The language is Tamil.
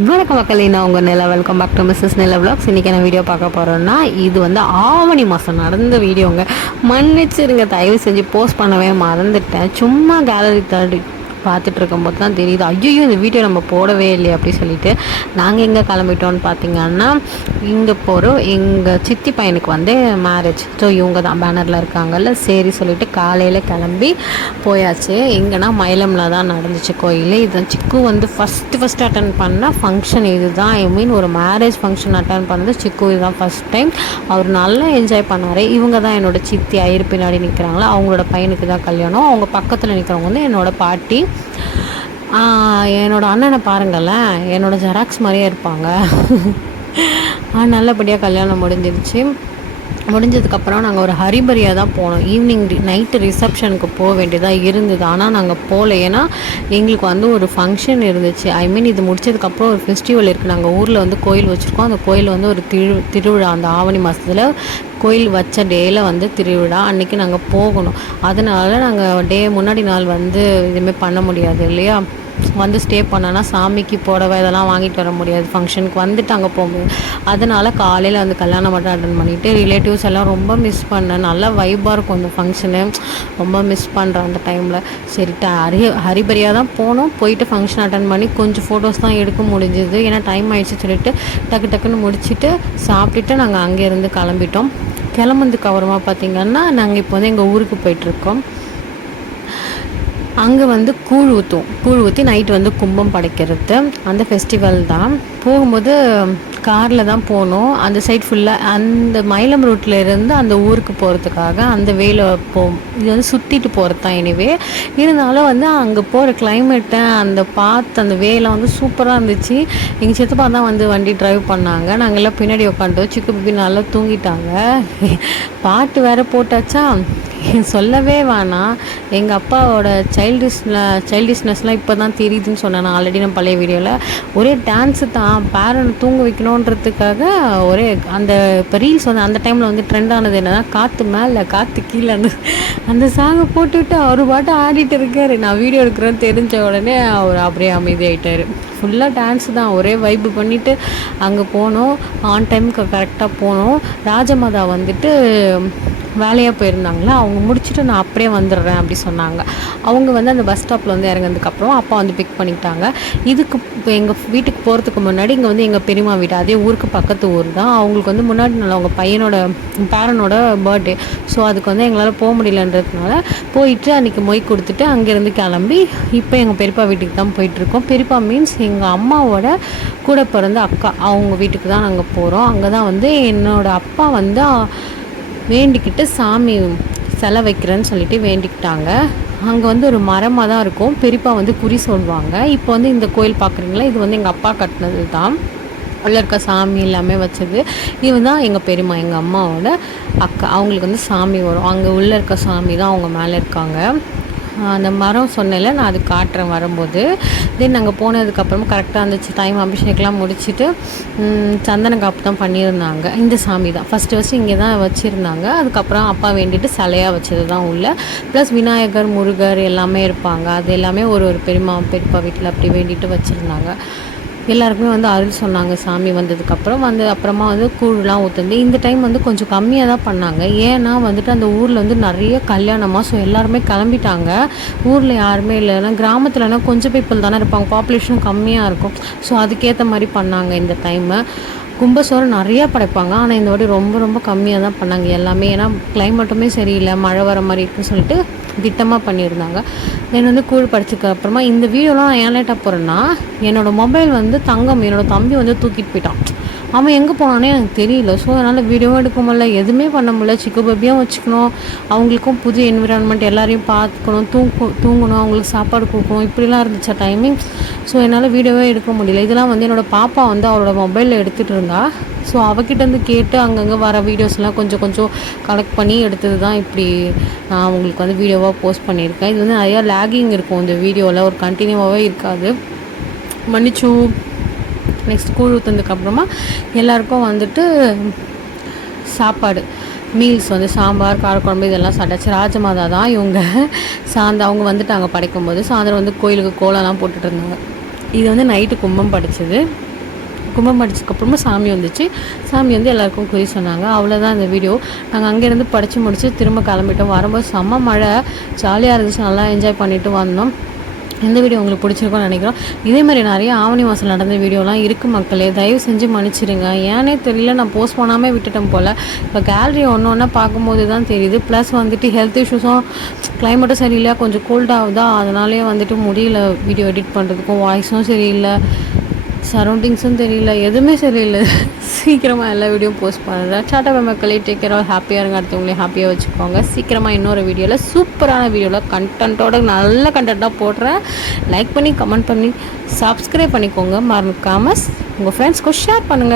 வணக்கம் மக்களே, நான் உங்கள் Nila. Welcome back to Mrs Nila vlogs. இன்றைக்கி என்ன வீடியோ பார்க்க போகிறோன்னா, இது வந்து ஆவணி மாதம் நடந்த வீடியோங்க. மன்னிச்சிருங்க, தயவு செஞ்சு போஸ்ட் பண்ணவே மறந்துட்டேன். சும்மா கேலரி தேடி பார்த்துட்டு இருக்கும்போது தான் தெரியுது, ஐயோ இந்த வீடியோ நம்ம போடவே இல்லையே அப்படி சொல்லிட்டு. நாங்கள் எங்கே கிளம்பிட்டோன்னு பார்த்தீங்கன்னா, இங்கே போகிறோம். எங்கள் சித்தி பையனுக்கு வந்து மேரேஜ். ஸோ இவங்க தான் பேனரில் இருக்காங்கல்ல, சரி சொல்லிட்டு காலையில் கிளம்பி போயாச்சு. எங்கன்னா மயிலமில் தான் நடந்துச்சு கோயில். இதுதான் சிக்கு வந்து ஃபஸ்ட்டு அட்டன் பண்ண ஃபங்க்ஷன். இது தான் ஒரு மேரேஜ் ஃபங்க்ஷன் அட்டன் பண்ணது சிக்கு. இதுதான் ஃபஸ்ட் டைம். அவர் நல்லா என்ஜாய் பண்ணார். இவங்க தான் என்னோடய சித்தி ஐயர் பின்னாடி நிற்கிறாங்களா, அவங்களோட பையனுக்கு தான் கல்யாணம். அவங்க பக்கத்தில் நிற்கிறவங்க வந்து என்னோடய பாட்டி. என்னோடய அண்ணனை பாருங்களேன், என்னோடய ஜெராக்ஸ் மாதிரியே இருப்பாங்க. நல்லபடியாக கல்யாணம் முடிஞ்சதுக்கப்புறம் நாங்கள் ஒரு ஹரிபரியாக தான் போனோம். ஈவினிங் நைட்டு ரிசப்ஷனுக்கு போக வேண்டியதாக இருந்தது. ஆனால் நாங்கள் போகல, ஏன்னா எங்களுக்கு வந்து ஒரு ஃபங்க்ஷன் இருந்துச்சு. இது முடிச்சதுக்கப்புறம் ஒரு ஃபெஸ்டிவல் இருக்குது. நாங்கள் ஊரில் வந்து கோயில் வச்சுருக்கோம். அந்த கோயில் வந்து ஒரு திருவிழா. அந்த ஆவணி மாதத்தில் கோயில் வச்ச டேயில் வந்து திருவிழா அன்றைக்கி நாங்கள் போகணும். அதனால் நாங்கள் முன்னாடி நாள் வந்து இதுமாதிரி பண்ண முடியாது இல்லையா. வந்து ஸ்டே பண்ணோன்னா சாமிக்கு புடவை இதெல்லாம் வாங்கிட்டு வர முடியாது. ஃபங்க்ஷனுக்கு வந்துட்டு அங்கே போக முடியாது. அதனால் காலையில் வந்து கல்யாணம் மட்டும் அட்டன் பண்ணிவிட்டு ரிலேட்டிவ்ஸ் எல்லாம் ரொம்ப மிஸ் பண்ணேன். நல்லா வைப்பாக இருக்கும் அந்த ஃபங்க்ஷனு. ரொம்ப மிஸ் பண்ணுறேன் அந்த டைமில். சரி ஹரிபரியாக தான் போனோம். போயிட்டு ஃபங்க்ஷன் அட்டன் பண்ணி கொஞ்சம் ஃபோட்டோஸ் தான் எடுக்க முடிஞ்சுது. ஏன்னா டைம் ஆகிடுச்சு சொல்லிட்டு டக்குன்னு முடிச்சுட்டு சாப்பிட்டுட்டு நாங்கள் அங்கேருந்து கிளம்பிட்டோம். கிளம்புறதுக்கு அப்புறமா பார்த்திங்கன்னா, நாங்கள் இப்போ வந்து எங்கள் ஊருக்கு போயிட்டுருக்கோம். அங்கே வந்து கூழ் ஊற்றி நைட்டு வந்து கும்பம் படைக்கிறது. அந்த ஃபெஸ்டிவல் தான். போகும்போது காரில் தான் போனோம். அந்த சைட் ஃபுல்லாக அந்த மயிலம் ரூட்டில் இருந்து அந்த ஊருக்கு போகிறதுக்காக அந்த வேலை இது வந்து சுற்றிட்டு போகிறது தான். எனிவே இருந்தாலும் வந்து அங்கே போகிற கிளைமேட்டை அந்த வேலை வந்து சூப்பராக இருந்துச்சு. எங்கள் சித்தப்பா தான் வந்து வண்டி ட்ரைவ் பண்ணாங்க. நாங்கள்லாம் பின்னாடி உட்காந்துட்டோம். சிக்கு பிபி நல்லா தூங்கிட்டாங்க. பாட்டு வேறு போட்டாச்சா, சொல்லவே வேணாம். எங்கள் அப்பாவோட சைல்டிஷ்னஸ்லாம் இப்போ தான் தெரியுதுன்னு சொன்னேன் நான் ஆல்ரெடி. நம்ம பழைய வீடியோவில் ஒரே டான்ஸு தான். பேரனை தூங்க வைக்கணுன்றதுக்காக ஒரே அந்த இப்போ ரீல்ஸ் வந்து அந்த டைமில் வந்து ட்ரெண்ட் ஆனது என்னன்னா, காற்று மேலே காற்று கீழே அந்த சாங்கை போட்டுவிட்டு அவர் பாட்டு ஆடிட்டு இருக்கார். நான் வீடியோ எடுக்கிறேன்னு தெரிஞ்ச உடனே அவர் அப்படியே அமைதியாகிட்டார். ஃபுல்லாக டான்ஸு தான், ஒரே வைப்பு பண்ணிவிட்டு அங்கே போனோம். ஆன் டைமுக்கு கரெக்டாக போனோம். ராஜமாதா வந்துட்டு வேலையாக போயிருந்தாங்களா, அவங்க முடிச்சுட்டு நான் அப்படியே வந்துடுறேன் அப்படி சொன்னாங்க. அவங்க வந்து அந்த பஸ் ஸ்டாப்பில் வந்து இறங்கினதுக்கப்புறம் அப்பா வந்து பிக் பண்ணிக்கிட்டாங்க. இதுக்கு இப்போ எங்கள் வீட்டுக்கு போகிறதுக்கு முன்னாடி இங்கே வந்து எங்கள் பெரியம்மா வீடு, அதே ஊருக்கு பக்கத்து ஊர் தான். அவங்களுக்கு வந்து முன்னாடி நாள் அவங்க பேரனோட பர்த்டே. ஸோ அதுக்கு வந்து எங்களால் போக முடியலன்றதுனால போயிட்டு அன்றைக்கி மொய் கொடுத்துட்டு அங்கேருந்து கிளம்பி இப்போ எங்கள் பெரியப்பா வீட்டுக்கு தான் போயிட்டுருக்கோம். பெரியப்பா மீன்ஸ் எங்கள் அம்மாவோட கூட பிறந்த அக்கா, அவங்க வீட்டுக்கு தான் நாங்கள் போகிறோம். அங்கே தான் வந்து என்னோடய அப்பா வந்து வேண்டிக்கிட்டு சாமி சிலை வைக்கிறேன்னு சொல்லிட்டு வேண்டிக்கிட்டாங்க. அங்கே வந்து ஒரு மரமாக தான் இருக்கும். பெரியப்பா வந்து குறி சொல்லுவாங்க. இப்போ வந்து இந்த கோயில் பார்க்குறீங்களா, இது வந்து எங்கள் அப்பா கட்டினது தான். உள்ள இருக்க சாமி எல்லாமே வச்சது. இது தான் எங்கள் பெரியம்மா, எங்கள் அம்மாவோட அக்கா. அவங்களுக்கு வந்து சாமி வரும். அங்கே உள்ளே இருக்க சாமி தான் அவங்க மேலே இருக்காங்க. அந்த மரம் சொன்னேன்ல, நான் அது காட்டுறேன் வரும்போது. தென் நாங்கள் போனதுக்கப்புறமா கரெக்டாக இருந்துச்சு. டைம் அபிஷேகம்லாம் முடிச்சுட்டு சந்தன காப்பு தான் பண்ணியிருந்தாங்க. இந்த சாமி தான் ஃபஸ்ட்டு இங்கே தான் வச்சுருந்தாங்க. அதுக்கப்புறம் அப்பா வேண்டிட்டு சிலையாக வச்சது தான் உள்ள. ப்ளஸ் விநாயகர், முருகர் எல்லாமே இருப்பாங்க. அது எல்லாமே ஒரு பெரியப்பா வீட்டில் அப்படி வேண்டிட்டு வச்சுருந்தாங்க. எல்லாருக்குமே வந்து அருள் சொன்னாங்க சாமி வந்ததுக்கப்புறம். அப்புறமா வந்து கூழ்லாம் ஊற்றுந்து. இந்த டைம் வந்து கொஞ்சம் கம்மியாக தான் பண்ணாங்க. ஏன்னா வந்துட்டு அந்த ஊரில் வந்து நிறைய கல்யாணமாக. ஸோ எல்லாருமே கிளம்பிட்டாங்க. ஊரில் யாருமே இல்லைன்னா, கிராமத்துலனா கொஞ்சம் பீப்புள் தானே இருப்பாங்க, பாப்புலேஷன் கம்மியாக இருக்கும். ஸோ அதுக்கேற்ற மாதிரி பண்ணாங்க இந்த டைமு. கும்பசோரம் நிறையா படைப்பாங்க. ஆனால் இந்த வாட்டி ரொம்ப ரொம்ப கம்மியாக தான் பண்ணாங்க எல்லாமே. ஏன்னா கிளைமேட்டுமே சரியில்லை, மழை வர மாதிரி இருக்குன்னு சொல்லிட்டு திட்டமாக பண்ணியிருந்தாங்க. தென் வந்து கூழ் படிச்சதுக்கு அப்புறமா இந்த வீடியோலாம் நான் ஏன் லேட்டாக போகிறேன்னா, என்னோடய மொபைல் வந்து என்னோடய தம்பி வந்து தூக்கிட்டு போயிட்டான். அவன் எங்கே போனானே எனக்கு தெரியல. ஸோ அதனால் வீடியோவும் எடுக்க முடியல, எதுவுமே பண்ண முடியல. சிக்கு பேபியும் வச்சுக்கணும், அவங்களுக்கும் புது என்விரான்மெண்ட், எல்லாரையும் பார்த்துக்கணும், தூங்கணும், அவங்களுக்கு சாப்பாடு கொடுக்கணும், இப்படிலாம் இருந்துச்சா டைமிங். ஸோ என்னால் வீடியோவே எடுக்க முடியல. இதெல்லாம் வந்து என்னோடய பாப்பா வந்து அவளோட மொபைலில் எடுத்துகிட்டு இருந்தா. ஸோ அவகிட்டேருந்து கேட்டு அங்கங்கே வர வீடியோஸ்லாம் கொஞ்சம் கலெக்ட் பண்ணி எடுத்தது தான் இப்படி நான் அவங்களுக்கு வந்து வீடியோவாக போஸ்ட் பண்ணியிருக்கேன். இது வந்து நிறையா லேகிங் இருக்கும் இந்த வீடியோவில், ஒரு கண்டினியூவாகவே இருக்காது, மன்னிச்சு. நெக்ஸ்ட் கூழ் ஊற்றுனதுக்கப்புறமா எல்லாருக்கும் வந்துட்டு சாப்பாடு மீல்ஸ் வந்து சாம்பார், காரக்குழம்பு இதெல்லாம் சாப்பிட்டாச்சு. ராஜமாதா தான் இவங்க அவங்க வந்துட்டாங்க படைக்கும்போது. சாயந்தரம் வந்து கோயிலுக்கு கோலம்லாம் போட்டுட்டு இருந்தாங்க. இது வந்து நைட்டு கும்பம் படித்தது. கும்பம் படிச்சதுக்கப்புறமா சாமி வந்துச்சு. சாமி வந்து எல்லாருக்கும் குறி சொன்னாங்க. அவ்வளோதான் இந்த வீடியோ. நாங்கள் அங்கேருந்து படித்து முடிச்சு திரும்ப கிளம்பிட்டோம். வரும்போது செம்ம மழை, ஜாலியாக இருந்துச்சு, நல்லா என்ஜாய் பண்ணிவிட்டு வந்தோம். இந்த வீடியோ உங்களுக்கு பிடிச்சிருக்கும்னு நினைக்கிறோம். இதேமாதிரி நிறைய ஆவணி மாதம் நடந்த வீடியோலாம் இருக்குது மக்களே, தயவு செஞ்சு மன்னிச்சிடுங்க. ஏன்னே தெரியல, நான் போஸ்ட் பண்ணாமல் விட்டுட்டேன் போல். இப்போ கேலரி ஒன்று ஒன்றா பார்க்கும்போது தான் தெரியுது. ப்ளஸ் வந்துட்டு ஹெல்த் இஷ்யூஸும், கிளைமேட்டும் சரியில்லை, கொஞ்சம் கோல்டாகுதா, அதனாலே வந்துட்டு முடியல வீடியோ எடிட் பண்ணுறதுக்கும். வாய்ஸும் சரியில்லை, சரௌண்டிங்ஸும் தெரியல, எதுவுமே சரியில்லை. சீக்கிரமாக எல்லா வீடியோ போஸ்ட் பண்ணுறேன். டாடா மக்களே, டேக் கேராக, ஹாப்பியாக இருங்க, அடுத்தவங்களே ஹாப்பியாக வச்சுக்கோங்க. சீக்கிரமாக இன்னொரு வீடியோவில், சூப்பரான வீடியோவில், கண்டென்ட்டோட நல்ல கண்டென்ட்டாக போடுறேன். லைக் பண்ணி, கமெண்ட் பண்ணி, சப்ஸ்கிரைப் பண்ணிக்கோங்க. மறக்காமல் உங்கள் ஃப்ரெண்ட்ஸ்க்கும் ஷேர் பண்ணுங்கள்.